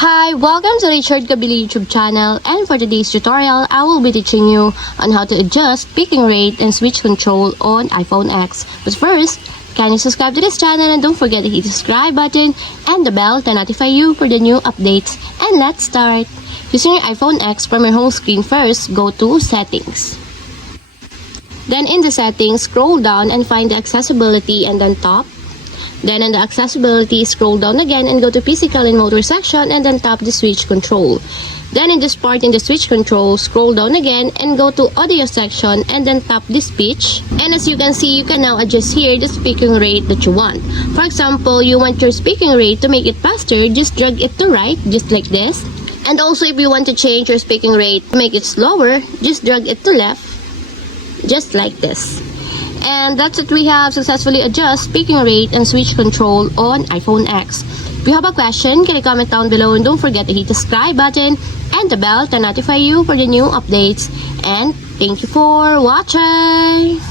Hi, welcome to Richard Kabili YouTube channel, and for today's tutorial, I will be teaching you on how to adjust speaking rate and switch control on iPhone X. But first, kindly subscribe to this channel and don't forget to hit the subscribe button and the bell to notify you for the new updates. And let's start. Using your iPhone X, from your home screen first, go to Settings. Then in the settings, scroll down and find the accessibility and then top. Then in the accessibility, scroll down again and go to physical and motor section and then tap the switch control. Then in this part in the switch control, scroll down again and go to audio section and then tap the speech. And as you can see, you can now adjust here the speaking rate that you want. For example, you want your speaking rate to make it faster, just drag it to right, just like this. And also if you want to change your speaking rate to make it slower, just drag it to left, just like this. And that's it, we have successfully adjust speaking rate and switch control on iPhone X. If you have a question, can you comment down below and don't forget to hit the subscribe button and the bell to notify you for the new updates. And thank you for watching!